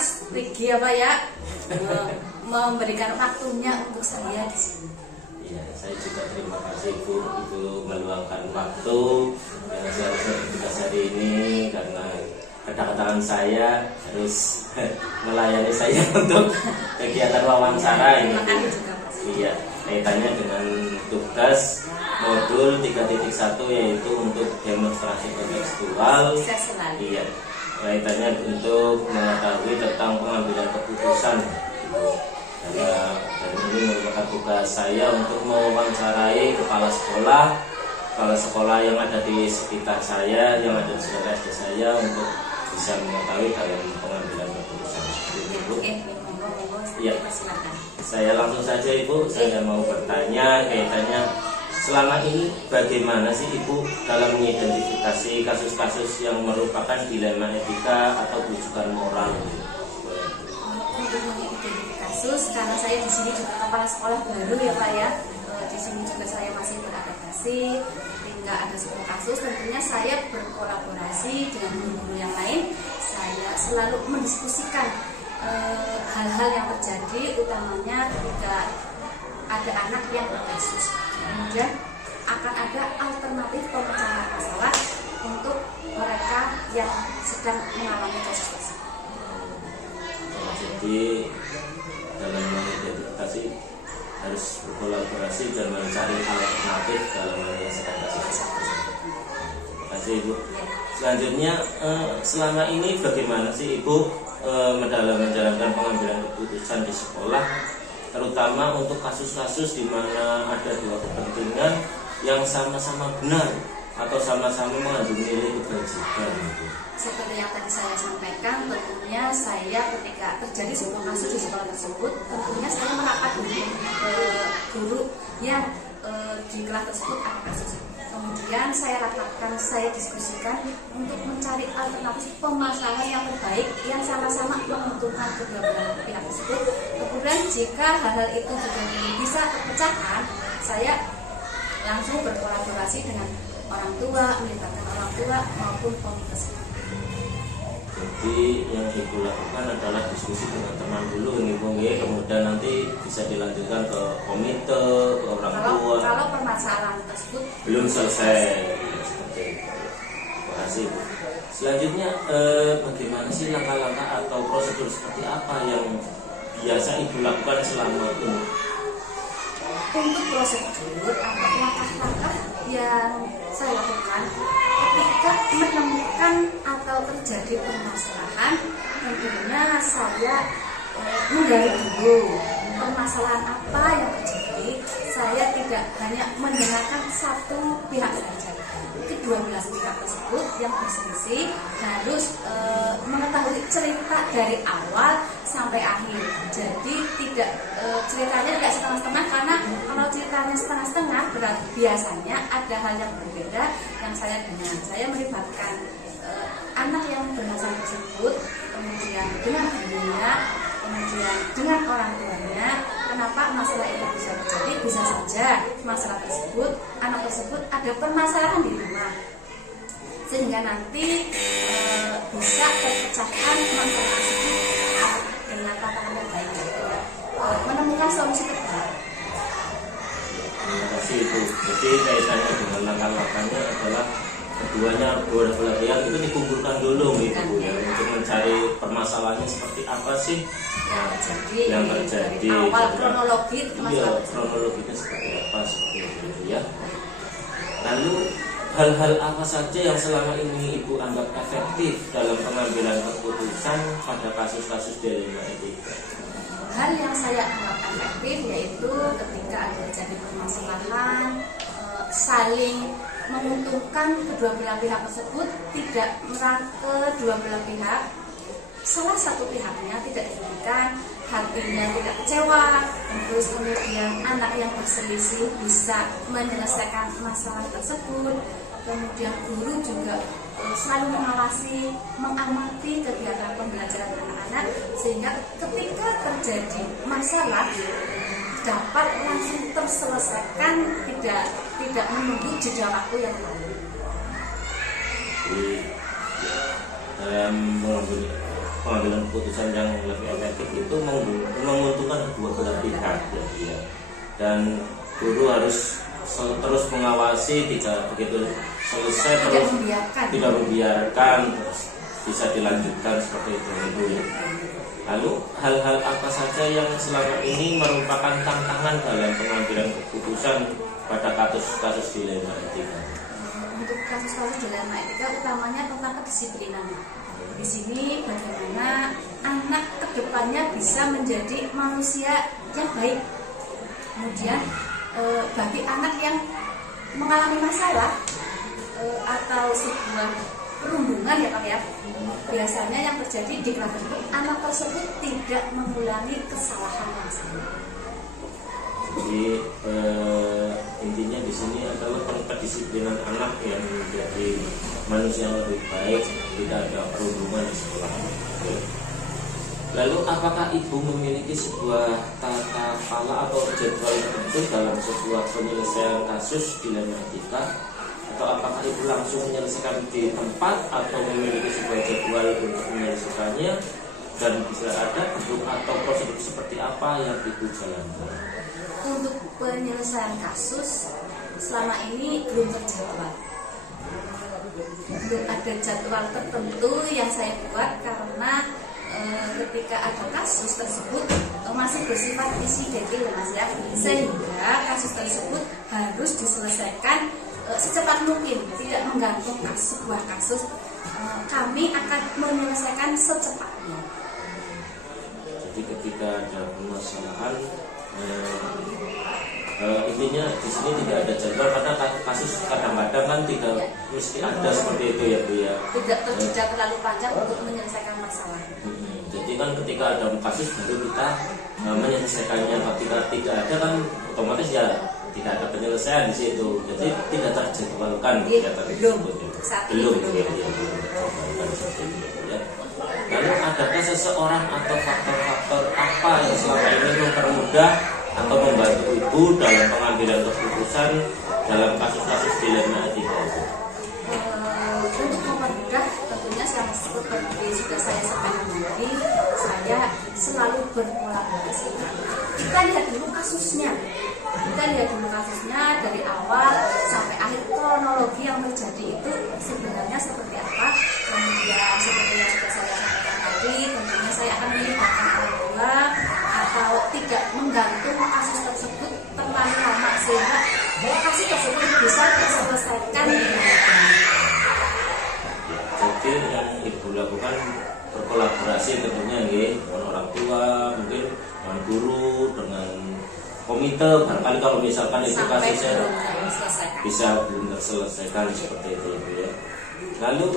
Mas Rigi apa ya memberikan waktunya untuk saya di sini. Iya, saya juga terima kasih Bu, Ibu meluangkan waktu yang seharusnya bertugas hari ini karena kedatangan saya harus melayani saya untuk kegiatan wawancara ini. Terima kasih juga Mas. Iya, kaitannya dengan tugas modul 3.1 yaitu untuk demonstrasi kontekstual. Sukses selalu. Iya, kaitannya untuk mengetahui tentang pengambilan keputusan. Karena dan ini merupakan tugas saya untuk mewawancarai kepala sekolah yang ada di sekitar saya, yang ada di sekitar SD saya untuk bisa mengetahui dalam pengambilan keputusan. Ibu. Iya. Saya langsung saja Ibu, saya mau bertanya kaitannya selama ini bagaimana sih Ibu dalam mengidentifikasi kasus-kasus yang merupakan dilema etika atau bujukan moral? Untuk mengidentifikasi kasus, karena saya di sini juga kepala sekolah baru ya Pak ya. Di sini juga saya masih beradaptasi, hingga ada sebuah kasus. Tentunya saya berkolaborasi dengan guru-guru yang lain. Saya selalu mendiskusikan hal-hal yang terjadi, utamanya ketika ada anak yang berkasus. Kemudian akan ada alternatif pemecahan masalah untuk mereka yang sedang mengalami kasus tersebut. Jadi dalam mengidentifikasi harus berkolaborasi dan mencari alternatif dalam menyelesaikan kasus tersebut. Terima kasih Ibu. Selanjutnya selama ini bagaimana sih Ibu dalam menjalankan pengambilan keputusan di sekolah, terutama untuk kasus-kasus di mana ada dua kepentingan yang sama-sama benar atau sama-sama mengandung nilai kebajikan? Seperti yang tadi saya sampaikan, tentunya saya ketika terjadi sebuah kasus di sekolah tersebut, tentunya saya merapat dengan guru yang di kelas tersebut ada kasus. Kemudian saya rapatkan, saya diskusikan untuk mencari alternatif pemasaran yang terbaik yang sama-sama menguntungkan kedua belah pihak tersebut. Kemudian jika hal-hal itu juga bisa terpecahkan, saya langsung berkolaborasi dengan orang tua, melibatkan orang tua maupun komunitas. Jadi yang Ibu lakukan adalah diskusi dengan teman dulu ini Bu, kemudian nanti bisa dilanjutkan ke komite, ke orang tua. Kalau permasalahan tersebut belum selesai, seperti itu. Terima kasih Bu. Selanjutnya bagaimana sih langkah-langkah atau prosedur seperti apa yang biasa Ibu lakukan selama ini? Untuk prosedur atau langkah-langkah yang saya lakukan ketika menemukan atau terjadi permasalahan, tentunya saya menggali dulu permasalahan apa yang terjadi. Saya tidak hanya mendengarkan satu pihak saja. Kedua belah pihak tersebut yang berselisih harus mengetahui cerita dari awal sampai akhir. Jadi tidak ceritanya tidak setengah-setengah, karena kalau ceritanya setengah-setengah berarti biasanya ada hal yang berbeda yang saya dengar. Saya melibatkan anak yang bermasalah tersebut, kemudian dengan gurunya, kemudian dengan orang tuanya. Kenapa masalah itu bisa terjadi? Bisa saja masalah tersebut, anak tersebut ada permasalahan di rumah, sehingga nanti bisa terpecahkan masalah tersebut dengan tatanan yang baik, menemukan solusi terbaik. Terima kasih Ibu. Jadi kaitannya dengan langkah-langkahnya adalah keduanya dua belah pihak itu dikumpulkan dulu Ibu ya, untuk mencari permasalahannya seperti apa sih yang terjadi dari awal kronologi kronologinya seperti apa, seperti itu ya. Lalu hal-hal apa saja yang selama ini Ibu anggap efektif dalam pengambilan keputusan pada kasus-kasus dilema etika? Hal yang saya anggap efektif yaitu ketika ada terjadi permasalahan, saling menguntungkan kedua belah pihak tersebut, tidak merangkul kedua belah pihak. Salah satu pihaknya tidak dirugikan, hatinya tidak kecewa, terus kemudian anak yang berselisih bisa menyelesaikan masalah tersebut. Kemudian guru juga selalu mengawasi, mengamati kegiatan pembelajaran anak-anak, sehingga ketika terjadi masalah dapat langsung terselesaikan, tidak menunggu jeda waktu yang lalu. Dalam mengambil pengambilan keputusan yang lebih efektif itu menguntungkan kedua belah pihak ya. Dan guru harus terus mengawasi, tidak begitu selesai tidak membiarkan terus bisa dilanjutkan seperti itu ya. Lalu hal-hal apa saja yang selama ini merupakan tantangan dalam pengambilan keputusan pada kasus-kasus dilema etika? Untuk kasus-kasus dilema etika utamanya tentang kedisiplinan. Di sini bagaimana anak kedepannya bisa menjadi manusia yang baik. Kemudian bagi anak yang mengalami masalah atau sebuah perundungan ya Pak ya, biasanya yang terjadi di kelas tersebut anak tersebut tidak mengulangi kesalahan yang sama. Jadi intinya di sini adalah kedisiplinan anak yang menjadi manusia yang lebih baik, tidak ada perundungan di sekolah. Lalu apakah ibu memiliki sebuah tata cara atau jadwal tertentu dalam sebuah penyelesaian kasus dilema etika? Atau apakah ibu langsung menyelesaikan di tempat atau memiliki sebuah jadwal untuk menyelesaikannya, dan bisa ada bentuk atau prosedur seperti apa yang ibu jalankan? Untuk penyelesaian kasus selama ini belum terjadwal. Belum ada jadwal tertentu yang saya buat karena ketika ada kasus tersebut masih bersifat insidentil Mas ya, sehingga kasus tersebut harus diselesaikan secepat mungkin, tidak menggantung sebuah kasus. Kami akan menyelesaikan secepatnya. Jadi ketika ada permasalahan, intinya di sini tidak ada jadwal karena kasus kadang-kadang kan tidak mesti ada seperti itu ya Bu ya. Tidak terjeda terlalu panjang untuk menyelesaikan masalah. Jadi kan ketika ada kasus baru kita menyelesaikannya. Ketika tidak ada kan otomatis ya tidak ada penyelesaian di situ. Jadi tidak terjadwalkan kegiatan tersebut. Belum ya. Lalu adakah seseorang atau faktor-faktor apa yang selama ini mempermudah atau membantu ibu dalam pengambilan keputusan dalam kasus-kasus dilema etika itu? Untuk mempermudah tentunya seperti sudah saya sampaikan tadi, saya selalu berkolaborasi. Kita lihat dulu kasusnya dari awal sampai akhir, kronologi yang terjadi itu sebenarnya seperti apa. Kemudian seperti yang sudah saya sampaikan tadi, tentunya saya akan melibatkan orang tua atau tidak menggantung kasus tersebut terlalu lama sehingga kasus tersebut bisa diselesaikan dengan baik. Jadi yang ibu lakukan berkolaborasi tentunya ya, dengan orang tua, mungkin dengan guru, dengan komite, barangkali kalau misalkan itu kasusnya bisa belum terselesaikan seperti itu ya. Lalu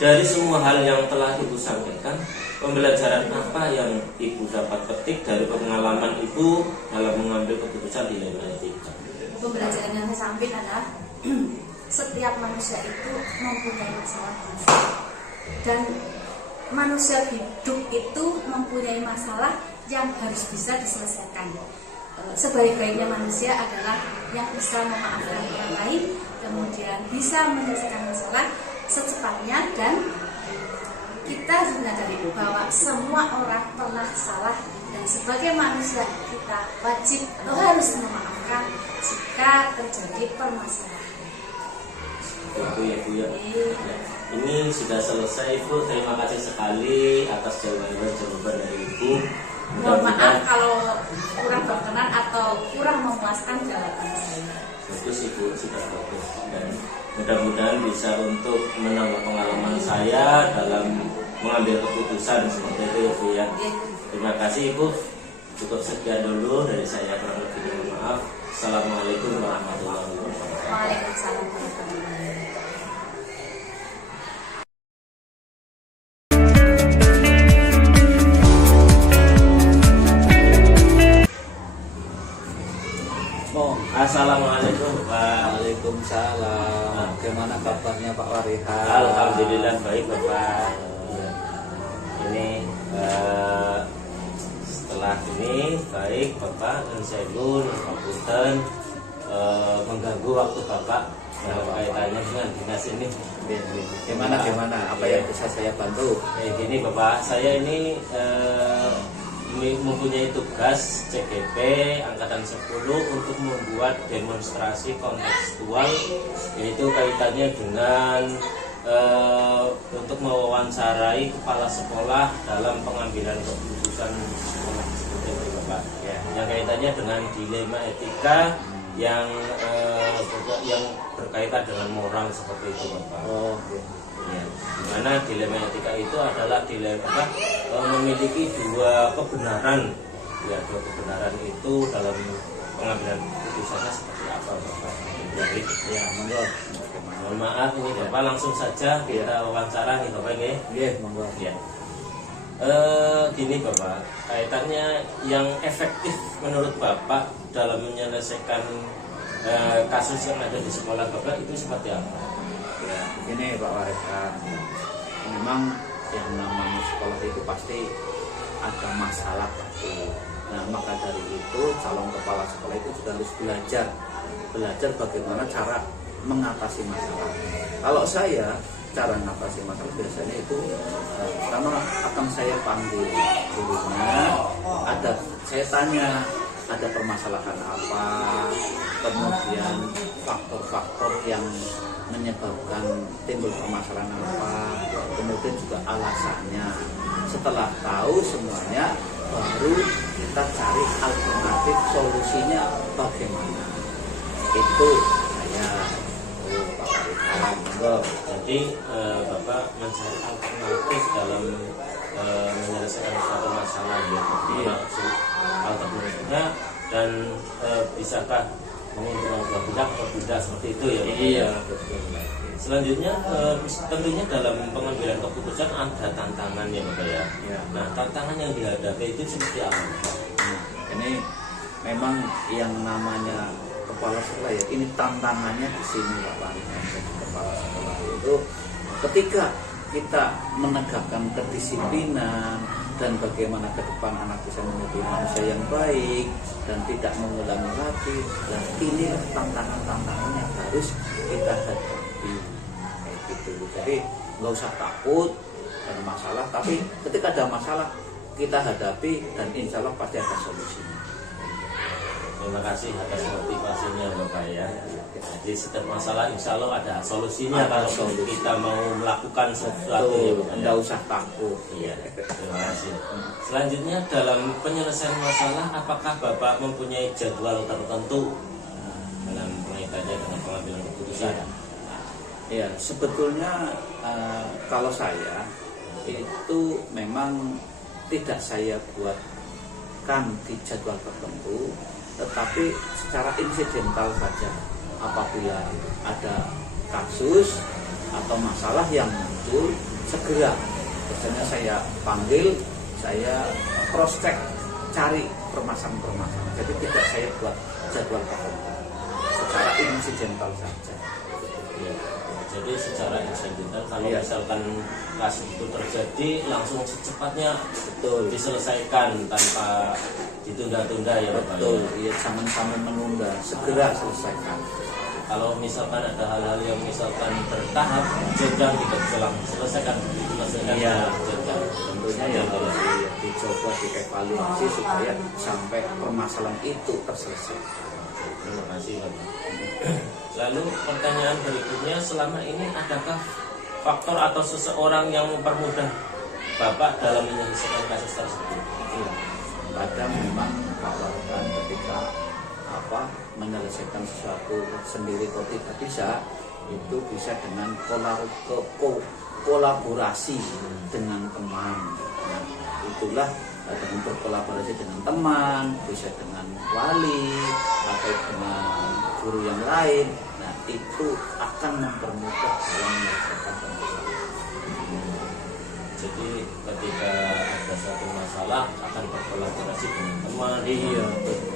dari semua hal yang telah ibu sampaikan, pembelajaran apa yang ibu dapat petik dari pengalaman ibu dalam mengambil keputusan dilema etika? Pembelajaran yang saya sampaikan adalah setiap manusia itu mempunyai masalah, dan manusia hidup itu mempunyai masalah yang harus bisa diselesaikan. Sebaik-baiknya manusia adalah yang bisa memaafkan orang lain, kemudian bisa menyelesaikan masalah secepatnya, dan kita harus menyadari bahwa semua orang pernah salah, dan sebagai manusia kita wajib atau harus memaafkan jika terjadi permasalahan. Itu ya Bu ya. Ini sudah selesai Bu. Terima kasih sekali atas jawaban dari Ibu. Mohon maaf kalau kurang berkenan atau kurang memuaskan jawaban saya. Bagus Ibu, sudah bagus. Dan mudah-mudahan bisa untuk menambah pengalaman saya dalam mengambil keputusan seperti itu ya Bu ya. Terima kasih Ibu. Cukup sekian dulu dari saya, kurang lebihnya mohon maaf. Assalamualaikum warahmatullahi wabarakatuh. Waalaikumsalam warahmatullahi wabarakatuh. Assalamualaikum Pak. Waalaikumsalam. Bagaimana kabarnya Pak Warihan? Alhamdulillah baik Bapak. Ini setelah ini baik Bapak dan saya pun Pak Punten mengganggu waktu Bapak dalam kaitannya dengan dinas ini. Gimana apa yang bisa saya bantu? Gini Bapak, saya ini mempunyai tugas CGP Angkatan 10 untuk membuat demonstrasi kontekstual, yaitu kaitannya dengan untuk mewawancarai kepala sekolah dalam pengambilan keputusan sekolah seperti itu Bapak. Ya, yang kaitannya dengan dilema etika yang berkaitan dengan moral seperti itu Bapak. Oh, ya. Dimana dilema etika itu adalah dilema memiliki dua kebenaran. Ya, dua kebenaran itu dalam pengambilan keputusannya seperti apa Bapak? Jadi, ya, monggo. mohon maaf ini Bapak, langsung saja kita wawancara nih Bapak ya. Iya, monggo. Ya. Gini Bapak, kaitannya yang efektif menurut Bapak dalam menyelesaikan kasus yang ada di sekolah Bapak itu seperti apa? Ya, begini Pak Warisan, memang yang namanya sekolah itu pasti ada masalah pasti. Nah, maka dari itu calon kepala sekolah itu juga harus belajar bagaimana cara mengatasi masalah. Kalau saya cara mengatasi masalah biasanya itu pertama akan saya panggil gurunya, saya tanya ada permasalahan apa, kemudian faktor-faktor yang menyebabkan timbul permasalahan apa, kemudian juga alasannya. Setelah tahu semuanya, baru kita cari alternatif solusinya bagaimana. Itu saya Pak Warisan. Jadi Bapak mencari alternatif dalam menyelesaikan suatu masalah ya, alternatifnya dan bisakah menguntungkan dua pihak atau tidak seperti itu ya Bapak? Iya, betul. Selanjutnya tentunya dalam pengambilan keputusan ada tantangan ya Bapak ya. Nah, tantangan yang dihadapi itu seperti apa Bapak? Ini memang yang namanya kepala sekolah ya, ini tantangannya di sini Pak Warisan. Kepala sekolah itu ketika kita menegakkan kedisiplinan dan bagaimana ke depan anak bisa menjadi manusia yang baik dan tidak mengulangi lagi. Dan inilah tantangan-tantangan yang harus kita hadapi. Kayak gitu. Jadi nggak usah takut ada masalah, tapi ketika ada masalah kita hadapi dan insya Allah pasti ada solusinya. Terima kasih atas motivasinya Bapak ya. Jadi setiap masalah insya Allah ada solusinya kalau kita mau melakukan sesuatu ya Bapak ya. Nggak usah takut. Iya, terima kasih. Selanjutnya dalam penyelesaian masalah, apakah Bapak mempunyai jadwal tertentu dalam kaitannya dengan pengambilan keputusan? Ya, sebetulnya kalau saya itu memang tidak saya buatkan di jadwal tertentu, tetapi secara insidental saja. Apabila ada kasus atau masalah yang muncul, segera biasanya saya panggil, saya cross check, cari permasalahan-permasalahan. Jadi tidak saya buat jadwal tertentu, secara insidental saja. Ya, jadi secara insidental kalau Iya. misalkan kasus itu terjadi langsung secepatnya Betul. diselesaikan tanpa ditunda-tunda ya Bapak. Betul, Ya. iya, jangan sampai menunda, segera selesaikan. Kalau misalkan ada hal-hal yang misalkan bertahap jenjang tidak bisa langsung selesaikan Iya. jenjang. Tentunya ya harus dicoba dievaluasi supaya sampai permasalahan itu terselesaikan. Terima kasih Bapak. Lalu pertanyaan berikutnya, selama ini adakah faktor atau seseorang yang mempermudah Bapak dalam menyelesaikan kasus tersebut? Iya. Kadang memang Pak Wardan ketika menyelesaikan sesuatu sendiri kok tidak bisa, itu bisa dengan kolaborasi dengan teman. Nah, itulah dengan berkolaborasi dengan teman, bisa dengan wali atau dengan guru yang lain. Nah, itu akan mempermudah dalam menyelesaikan masalah. Jadi ketika ada satu masalah akan berkolaborasi dengan teman, Iya,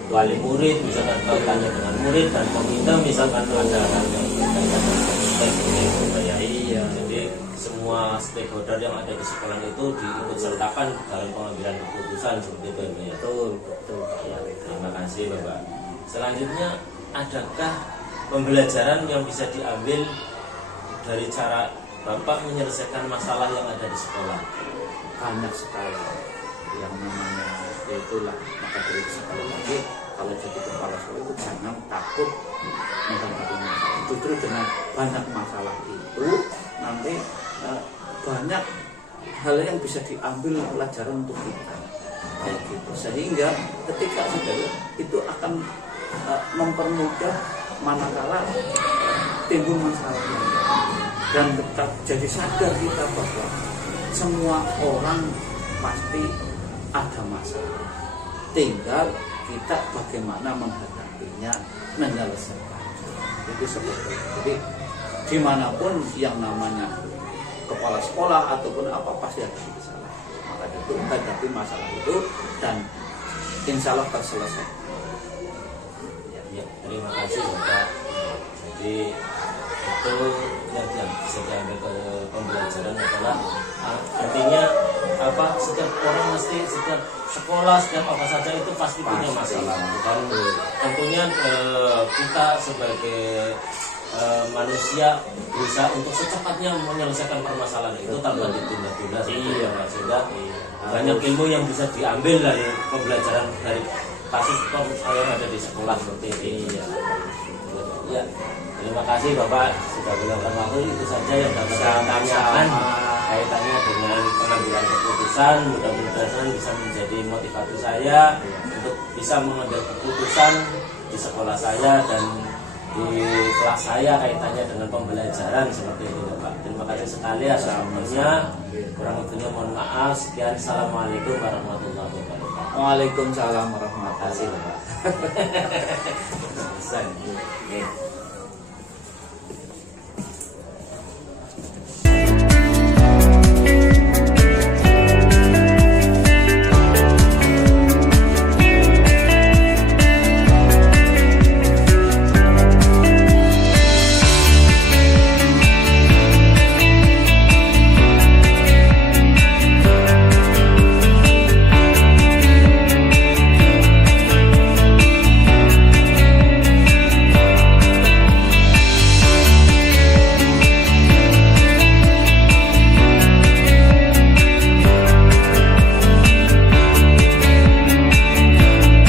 wali murid misalkan bertanya dengan murid dan peminta misalkan ada hal yang berkaitan dengan ya. Iya. Jadi semua stakeholder yang ada di sekolah itu diikut sertakan dalam pengambilan keputusan seperti itu ya. Betul, betul. Ya, terima kasih Bapak. Selanjutnya adakah pembelajaran yang bisa diambil dari cara Bapak menyelesaikan masalah yang ada di sekolah? Banyak sekali yang namanya itulah. Maka dari itu sekali lagi, kalau jadi kepala sekolah itu jangan takut menghadapi masalah. Justru dengan banyak masalah itu nanti banyak hal yang bisa diambil pelajaran untuk kita, kayak gitu. Sehingga ketika sudah itu akan mempermudah manakala timbul masalah, dan tetap jadi sadar kita bahwa semua orang pasti ada masalah, tinggal kita bagaimana menghadapinya, menyelesaikan itu seperti itu. Jadi dimanapun yang namanya kepala sekolah ataupun apa pasti ada masalah, maka itu hadapi masalah itu dan insya Allah terselesaikan. Ya, terima kasih Bapak. Jadi itu yang bisa diambil ke pembelajaran adalah artinya apa, setiap orang mesti, setiap sekolah, setiap apa saja itu pasti punya masalah, dan tentunya kita sebagai manusia berusaha untuk secepatnya menyelesaikan permasalahan itu tanpa ditunda-tunda. Iya, sehingga banyak ilmu yang bisa diambil dari pembelajaran dari kasus yang ada di sekolah seperti ini. Ya, terima kasih Bapak sudah meluangkan waktu. Itu saja yang dapat saya tanyakan kaitannya dengan pengambilan keputusan. Mudah-mudahan bisa menjadi motivasi saya untuk bisa mengambil keputusan di sekolah saya dan di kelas saya kaitannya dengan pembelajaran seperti ini Bapak. Terima kasih sekali atas waktunya. Kurang lebihnya mohon maaf. Sekian, assalamualaikum warahmatullahi wabarakatuh. Waalaikumsalam warahmatullahi Terima kasih Bapak. Selesai.